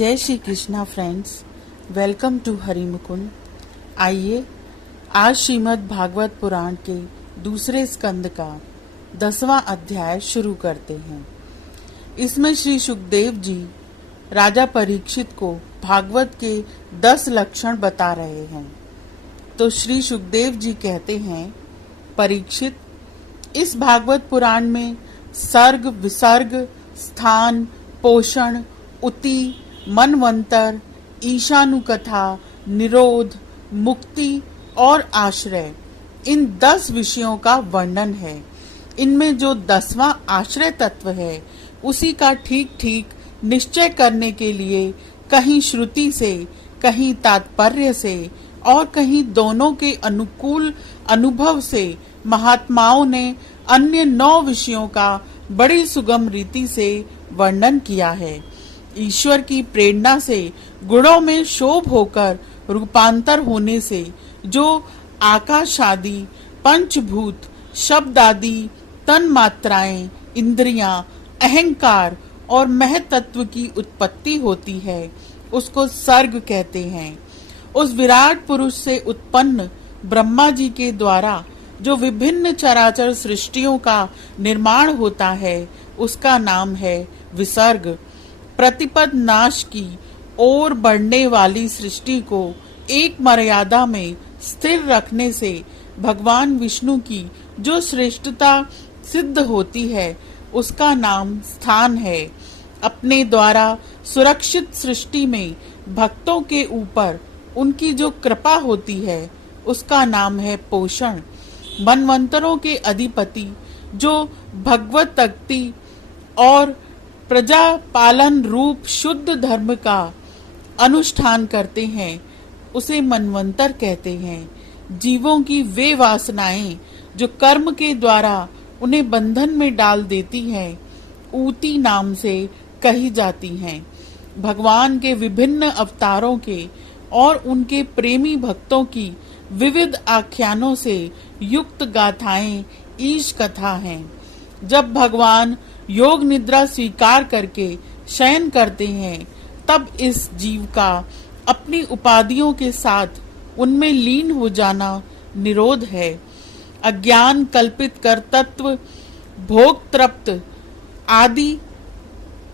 जय Shri Krishna friends, welcome to Hari Mukund. आइए आज श्रीमद् भागवत पुराण के दूसरे स्कंद का 10वां अध्याय शुरू करते हैं। इसमें श्री सुखदेव जी राजा परीक्षित को भागवत के 10 लक्षण बता रहे हैं। तो श्री सुखदेव जी कहते हैं, परीक्षित, इस भागवत पुराण में सर्ग, विसर्ग, स्थान, पोषण, उति, मनवंतर, ईशानुकथा, निरोध, मुक्ति और आश्रय, इन 10 विषयों का वर्णन है। इनमें जो 10वां आश्रय तत्व है उसी का ठीक ठीक निश्चय करने के लिए कहीं श्रुति से, कहीं तात्पर्य से और कहीं दोनों के अनुकूल अनुभव से महात्माओं ने अन्य 9 विषयों का बड़ी सुगम रीति से वर्णन किया है। ईश्वर की प्रेरणा से गुणों में शोभ होकर रूपांतर होने से जो आकाश आदि, पंचभूत, शब्द आदि, तन मात्राएं, इंद्रियां, अहंकार और महतत्व की उत्पत्ति होती है, उसको सर्ग कहते हैं। उस विराट पुरुष से उत्पन्न ब्रह्मा जी के द्वारा जो विभिन्न चराचर सृष्टियों का निर्माण होता है, उसका नाम है विसर्ग। प्रतिपद नाश की ओर बढ़ने वाली सृष्टि को एक मर्यादा में स्थिर रखने से भगवान विष्णु की जो श्रेष्ठता सिद्ध होती है, उसका नाम स्थान है। अपने द्वारा सुरक्षित सृष्टि में भक्तों के ऊपर उनकी जो कृपा होती है, उसका नाम है पोषण। मनवंतरों के अधिपति जो भगवत भक्ति और प्रजा पालन रूप शुद्ध धर्म का अनुष्ठान करते हैं, उसे मनवंतर कहते हैं। जीवों की वे वासनाएं जो कर्म के द्वारा उन्हें बंधन में डाल देती हैं, ऊती नाम से कही जाती हैं। भगवान के विभिन्न अवतारों के और उनके प्रेमी भक्तों की विविध आख्यानों से युक्त गाथाएं ईश कथा हैं। जब भगवान योग निद्रा स्वीकार करके शयन करते हैं, तब इस जीव का अपनी उपाधियों के साथ उनमें लीन हो जाना निरोध है। अज्ञान कल्पित कर्तृत्व, भोग तृप्त आदि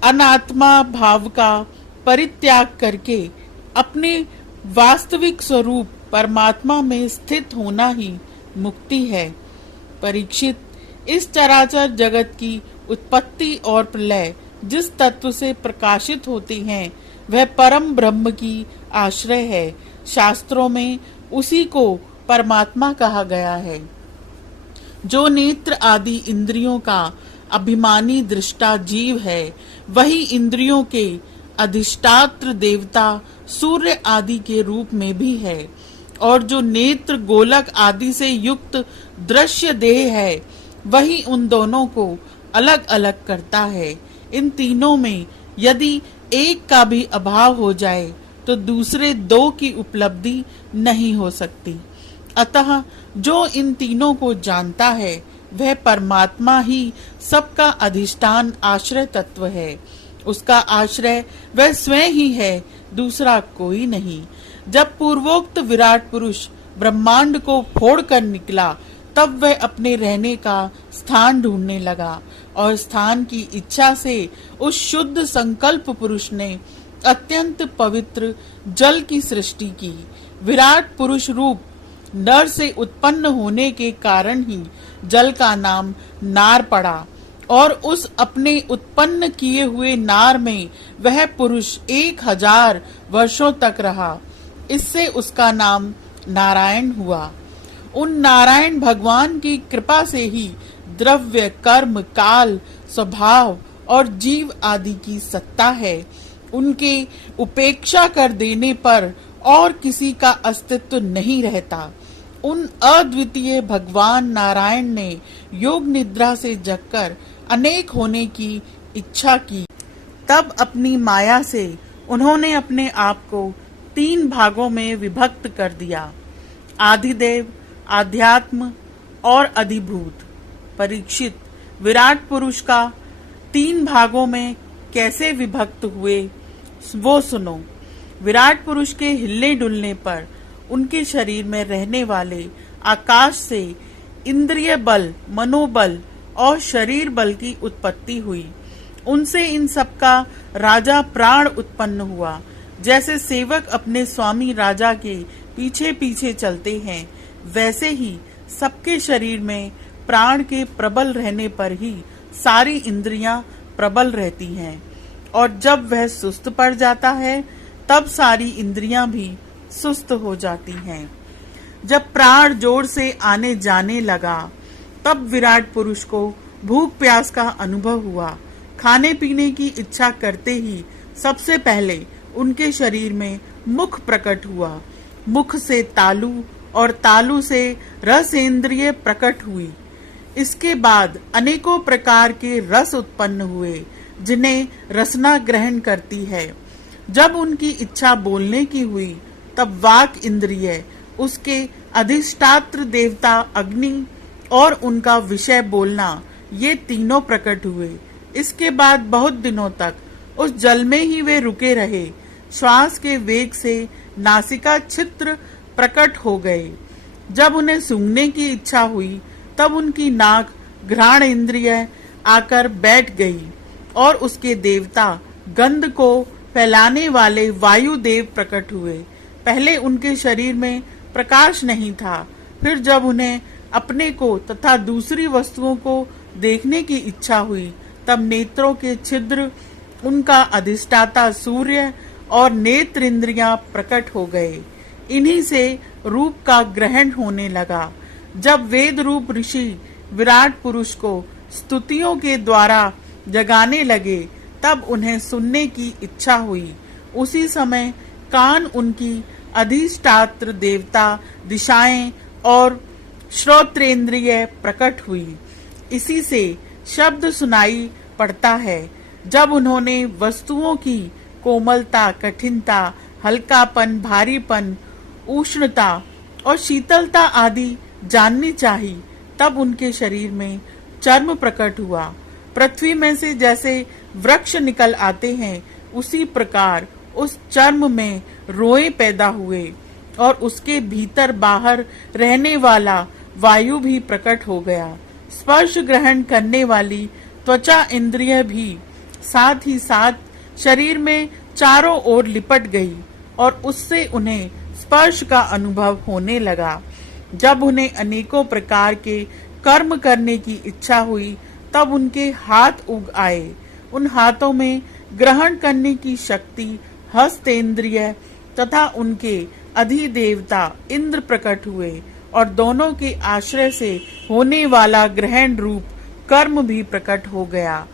अनात्मा भाव का परित्याग करके अपने वास्तविक स्वरूप परमात्मा में स्थित होना ही मुक्ति है। परीक्षित, इस चराचर जगत की उत्पत्ति और प्रलय जिस तत्व से प्रकाशित होती हैं, वह परम ब्रह्म की आश्रय है। शास्त्रों में उसी को परमात्मा कहा गया है। जो नेत्र आदि इंद्रियों का अभिमानी दृष्टा जीव है, वही इंद्रियों के अधिष्ठात्र देवता सूर्य आदि के रूप में भी है। और जो नेत्र, गोलक आदि से युक्त दृश्य देह है, वही उन दोनों को अलग अलग करता है। इन तीनों में यदि एक का भी अभाव हो जाए तो दूसरे 2 की उपलब्धि नहीं हो सकती। अतः जो इन तीनों को जानता है, वह परमात्मा ही सबका अधिष्ठान आश्रय तत्व है। उसका आश्रय वह स्वयं ही है, दूसरा कोई नहीं। जब पूर्वोक्त विराट पुरुष ब्रह्मांड को फोड़ कर निकला, तब वह अपने रहने का स्थान ढूंढने लगा और स्थान की इच्छा से उस शुद्ध संकल्प पुरुष ने अत्यंत पवित्र जल की सृष्टि की। विराट पुरुष रूप नर से उत्पन्न होने के कारण ही जल का नाम नार पड़ा और उस अपने उत्पन्न किए हुए नार में वह पुरुष 1000 वर्षों तक रहा। इससे उसका नाम नारायण हुआ। उन नारायण भगवान की कृपा से ही द्रव्य, कर्म, काल, स्वभाव और जीव आदि की सत्ता है। उनके उपेक्षा कर देने पर और किसी का अस्तित्व नहीं रहता। उन अद्वितीय भगवान नारायण ने योग निद्रा से जगकर अनेक होने की इच्छा की। तब अपनी माया से उन्होंने अपने आप को 3 भागों में विभक्त कर दिया, आदिदेव, आध्यात्म और अधिभूत। परीक्षित, विराट पुरुष का 3 भागों में कैसे विभक्त हुए, वो सुनो। विराट पुरुष के हिलने डुलने पर उनके शरीर में रहने वाले आकाश से इंद्रिय बल, मनोबल और शरीर बल की उत्पत्ति हुई। उनसे इन सब का राजा प्राण उत्पन्न हुआ। जैसे सेवक अपने स्वामी राजा के पीछे पीछे चलते हैं, वैसे ही सबके शरीर में प्राण के प्रबल रहने पर ही सारी इंद्रियां प्रबल रहती हैं, और जब वह सुस्त पड़ जाता है तब सारी इंद्रियां भी सुस्त हो जाती हैं। जब प्राण जोर से आने जाने लगा तब विराट पुरुष को भूख प्यास का अनुभव हुआ। खाने पीने की इच्छा करते ही सबसे पहले उनके शरीर में मुख प्रकट हुआ। मुख से तालु और तालु से रसेंद्रिय प्रकट हुई। इसके बाद अनेकों प्रकार के रस उत्पन्न हुए जिन्हें रसना ग्रहण करती है। जब उनकी इच्छा बोलने की हुई तब वाक इंद्रिय, उसके अधिष्ठात्र देवता अग्नि और उनका विषय बोलना, ये तीनों प्रकट हुए। इसके बाद बहुत दिनों तक उस जल में ही वे रुके रहे। श्वास के वेग से नासिका छिद्र प्रकट हो गए। जब उन्हें सूंघने की इच्छा हुई तब उनकी नाक घ्राण इंद्रिय आकर बैठ गई और उसके देवता गंध को फैलाने वाले वायु देव प्रकट हुए। पहले उनके शरीर में प्रकाश नहीं था, फिर जब उन्हें अपने को तथा दूसरी वस्तुओं को देखने की इच्छा हुई तब नेत्रों के छिद्र, उनका अधिष्ठाता सूर्य और नेत्र इंद्रियां प्रकट हो गए। इन्हीं से रूप का ग्रहण होने लगा। जब वेद रूप ऋषि विराट पुरुष को स्तुतियों के द्वारा जगाने लगे तब उन्हें सुनने की इच्छा हुई। उसी समय कान उनकी अधिष्ठात्र देवता दिशाएं और श्रोत्रेंद्रिय प्रकट हुई। इसी से शब्द सुनाई पड़ता है। जब उन्होंने वस्तुओं की कोमलता, कठिनता, हल्कापन, भारीपन, उष्णता और शीतलता आदि जाननी चाहिए तब उनके शरीर में चर्म प्रकट हुआ। पृथ्वी में से जैसे वृक्ष निकल आते हैं उसी प्रकार उस चर्म में रोए पैदा हुए और उसके भीतर बाहर रहने वाला वायु भी प्रकट हो गया। स्पर्श ग्रहण करने वाली त्वचा इंद्रिय भी साथ ही साथ शरीर में चारों ओर लिपट गई और उससे उन्हें स्पर्श का अनुभव होने लगा। जब उन्हें अनेकों प्रकार के कर्म करने की इच्छा हुई तब उनके हाथ उग आए। उन हाथों में ग्रहण करने की शक्ति हस्तेंद्रिय तथा उनके अधिदेवता इंद्र प्रकट हुए और दोनों के आश्रय से होने वाला ग्रहण रूप कर्म भी प्रकट हो गया।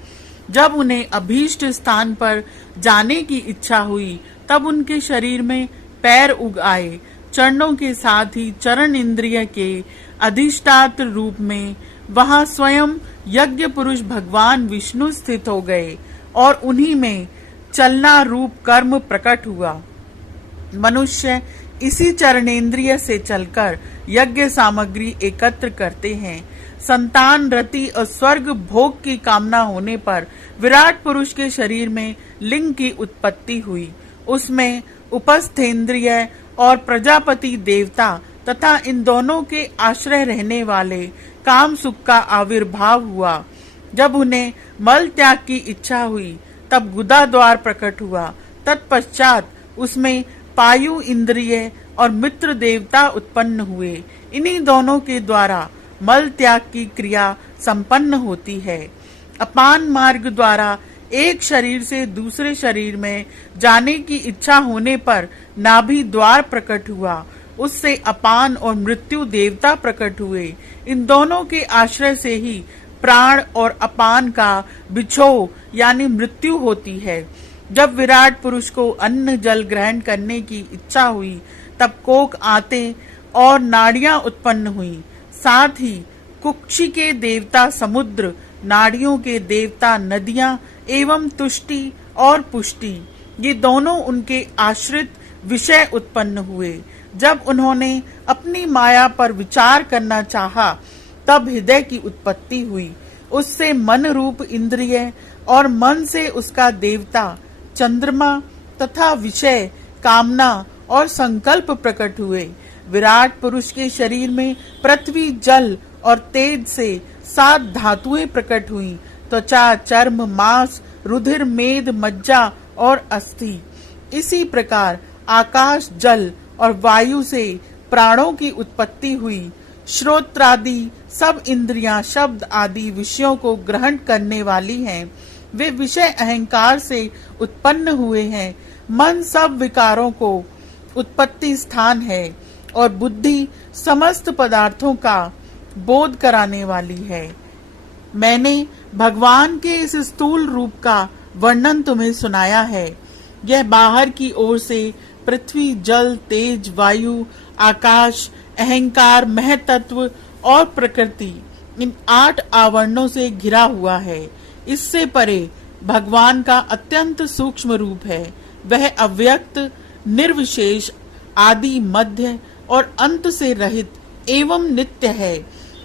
जब उन्हें अभीष्ट स्थान पर जाने की इच्छा हुई तब उनके शरीर में पैर उग आए। चरणों के साथ ही चरण इंद्रिय के अधिष्ठात्र रूप में वहां स्वयं यज्ञ पुरुष भगवान विष्णु स्थित हो गए और उन्हीं में चलना रूप कर्म प्रकट हुआ। मनुष्य इसी चरणेन्द्रिय से चलकर यज्ञ सामग्री एकत्र करते हैं। संतान, रति और स्वर्ग भोग की कामना होने पर विराट पुरुष के शरीर में लिंग की उत्पत्ति हुई। उसमें उपस्थेंद्रिय और प्रजापति देवता तथा इन दोनों के आश्रय रहने वाले काम सुख का आविर्भाव हुआ। जब उन्हें मल त्याग की इच्छा हुई तब गुदा द्वार प्रकट हुआ। तत्पश्चात उसमें पायु इंद्रिय और मित्र देवता उत्पन्न हुए। इन्हीं दोनों के द्वारा मल त्याग की क्रिया संपन्न होती है। अपान मार्ग द्वारा एक शरीर से दूसरे शरीर में जाने की इच्छा होने पर नाभि द्वार प्रकट हुआ। उससे अपान और मृत्यु देवता प्रकट हुए। इन दोनों के आश्रय से ही प्राण और अपान का बिछोह यानी मृत्यु होती है। जब विराट पुरुष को अन्न जल ग्रहण करने की इच्छा हुई तब कोक, आंतें और नाड़ियां उत्पन्न हुई। साथ ही कुक्षी के देवता समुद्र, नाड़ियों के देवता नदियां एवं तुष्टि और पुष्टि, ये दोनों उनके आश्रित विषय उत्पन्न हुए। जब उन्होंने अपनी माया पर विचार करना चाहा तब हृदय की उत्पत्ति हुई। उससे मन रूप इंद्रिय और मन से उसका देवता चंद्रमा तथा विषय, कामना और संकल्प प्रकट हुए। विराट पुरुष के शरीर में पृथ्वी, जल और तेज से 7 धातुएं प्रकट हुई। त्वचा, चर्म, मांस, रुधिर, मेद, मज्जा और अस्थि। इसी प्रकार आकाश, जल और वायु से प्राणों की उत्पत्ति हुई। श्रोत्रादि सब इंद्रियां शब्द आदि विषयों को ग्रहण करने वाली हैं। वे विषय अहंकार से उत्पन्न हुए हैं। मन सब विकारों को उत्पत्ति स्थान है और बुद्धि समस्त पदार्थों का बोध कराने वाली है। मैंने भगवान के इस स्थूल रूप का वर्णन तुम्हें सुनाया है। यह बाहर की ओर से पृथ्वी, जल, तेज, वायु, आकाश, अहंकार, महतत्व और प्रकृति, इन 8 आवरणों से घिरा हुआ है। इससे परे भगवान का अत्यंत सूक्ष्म रूप है। वह अव्यक्त, निर्विशेष, आदि, मध्य और अंत से रहित एवं नित्य है।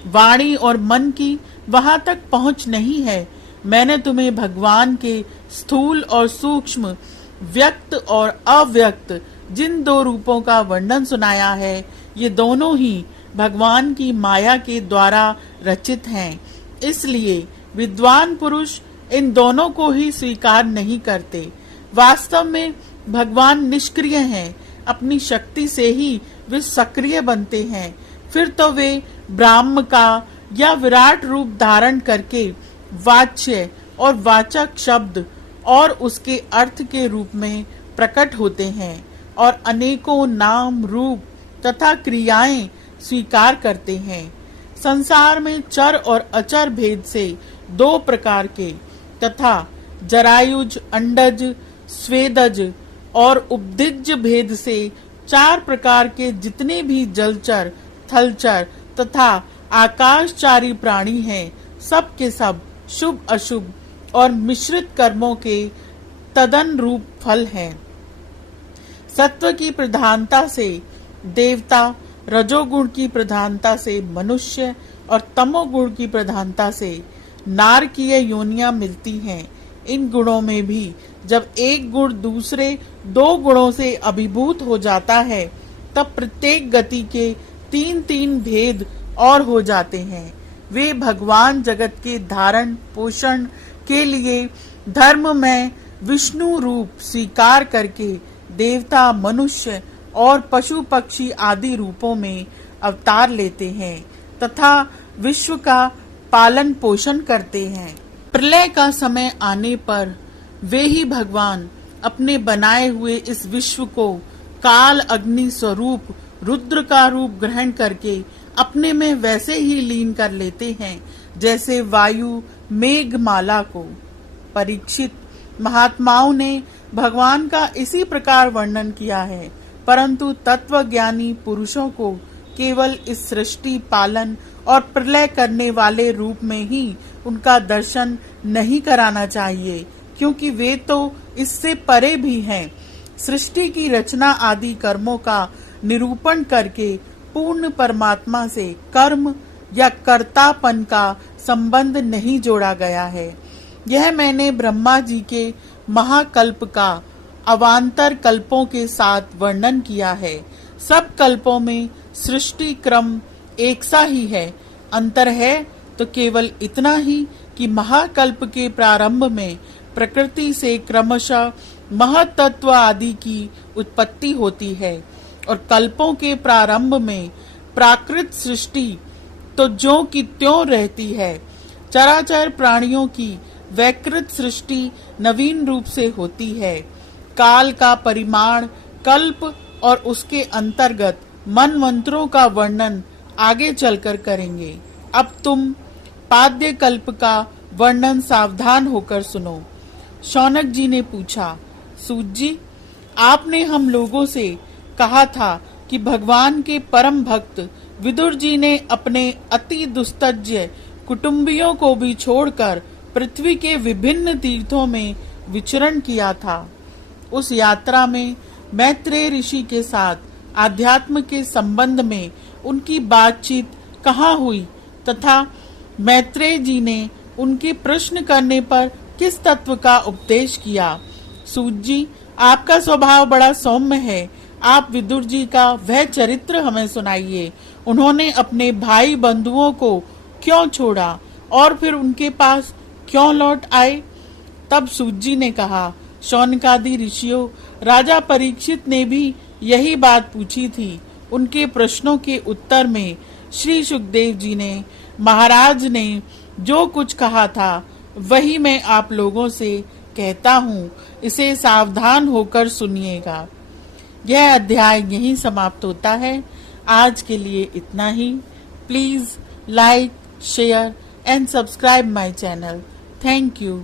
वाणी और मन की वहां तक पहुंच नहीं है। मैंने तुम्हें भगवान के स्थूल और सूक्ष्म, व्यक्त और अव्यक्त जिन 2 रूपों का वर्णन सुनाया है, ये दोनों ही भगवान की माया के द्वारा रचित हैं। इसलिए विद्वान पुरुष इन दोनों को ही स्वीकार नहीं करते। वास्तव में भगवान निष्क्रिय हैं। अपनी शक्ति से ही वे सक्रिय बनते हैं। फिर तो वे ब्राह्म का या विराट रूप धारण करके वाच्य और वाचक शब्द और उसके अर्थ के रूप में प्रकट होते हैं और अनेकों नाम, रूप तथा क्रियाएं स्वीकार करते हैं। संसार में चर और अचर भेद से 2 प्रकार के तथा जरायुज, अंडज, स्वेदज और उपदिज भेद से 4 प्रकार के जितने भी जलचर, थलचर तथा आकाशचारी प्राणी हैं, सब के सब शुभ अशुभ और मिश्रित कर्मों के तदन रूप फल हैं। सत्व की प्रधानता से देवता, रजोगुण की प्रधानता से मनुष्य और तमोगुण की प्रधानता से नारकीय योनियां मिलती हैं। इन गुणों में भी जब एक गुण दूसरे 2 गुणों से अभिभूत हो जाता है, तब प्रत्येक गति के 3-3 भेद और हो जाते हैं। वे भगवान जगत के धारण पोषण के लिए धर्म में विष्णु रूप स्वीकार करके देवता, मनुष्य और पशु पक्षी आदि रूपों में अवतार लेते हैं तथा विश्व का पालन पोषण करते हैं। प्रलय का समय आने पर वे ही भगवान अपने बनाए हुए इस विश्व को काल अग्नि स्वरूप रुद्र का रूप ग्रहण करके अपने में वैसे ही लीन कर लेते हैं जैसे वायु मेघमाला को। परीक्षित, महात्माओं ने भगवान का इसी प्रकार वर्णन किया है, परंतु तत्वज्ञानी पुरुषों को केवल इस सृष्टि, पालन और प्रलय करने वाले रूप में ही उनका दर्शन नहीं कराना चाहिए, क्योंकि वे तो इससे परे भी हैं। सृष्टि की रचना आदि कर्मों का निरूपण करके पूर्ण परमात्मा से कर्म या कर्तापन का संबंध नहीं जोड़ा गया है। यह मैंने ब्रह्मा जी के महाकल्प का अवान्तर कल्पों के साथ वर्णन किया है। सब कल्पों में सृष्टि क्रम एक सा ही है। अंतर है तो केवल इतना ही कि महाकल्प के प्रारंभ में प्रकृति से क्रमशः महतत्व आदि की उत्पत्ति होती है और कल्पों के प्रारंभ में प्राकृत सृष्टि तो ज्यों की त्यों रहती है। चराचर प्राणियों की वैकृत सृष्टि नवीन रूप से होती है। काल का परिमाण, कल्प और उसके अंतर्गत मनवंतरों का वर्णन आगे चलकर करेंगे। अब तुम पाद्य कल्प का वर्णन सावधान होकर सुनो। शौनक जी ने पूछा, सूत जी, आपने हम लोगों से कहा था कि भगवान के परम भक्त विदुर जी ने अपने अति दुस्तज्य कुटुंबियों को भी छोड़कर पृथ्वी के विभिन्न तीर्थों में विचरण किया था। उस यात्रा में मैत्रेय ऋषि के साथ आध्यात्म के संबंध में उनकी बातचीत कहाँ हुई तथा मैत्रेय जी ने उनके प्रश्न करने पर किस तत्व का उपदेश किया। सूत जी, आपका स्वभाव बड़ा सौम्य है। आप विदुर जी का वह चरित्र हमें सुनाइए। उन्होंने अपने भाई बंधुओं को क्यों छोड़ा और फिर उनके पास क्यों लौट आए? तब सूत जी ने कहा, शौनकादि ऋषियों, राजा परीक्षित ने भी यही बात पूछी थी। उनके प्रश्नों के उत्तर में श्री सुखदेव जी ने महाराज ने जो कुछ कहा था वही मैं आप लोगों से कहता हूँ। इसे सावधान होकर सुनिएगा। यह अध्याय यहीं समाप्त होता है। आज के लिए इतना ही। Please like, share and subscribe my channel. Thank you.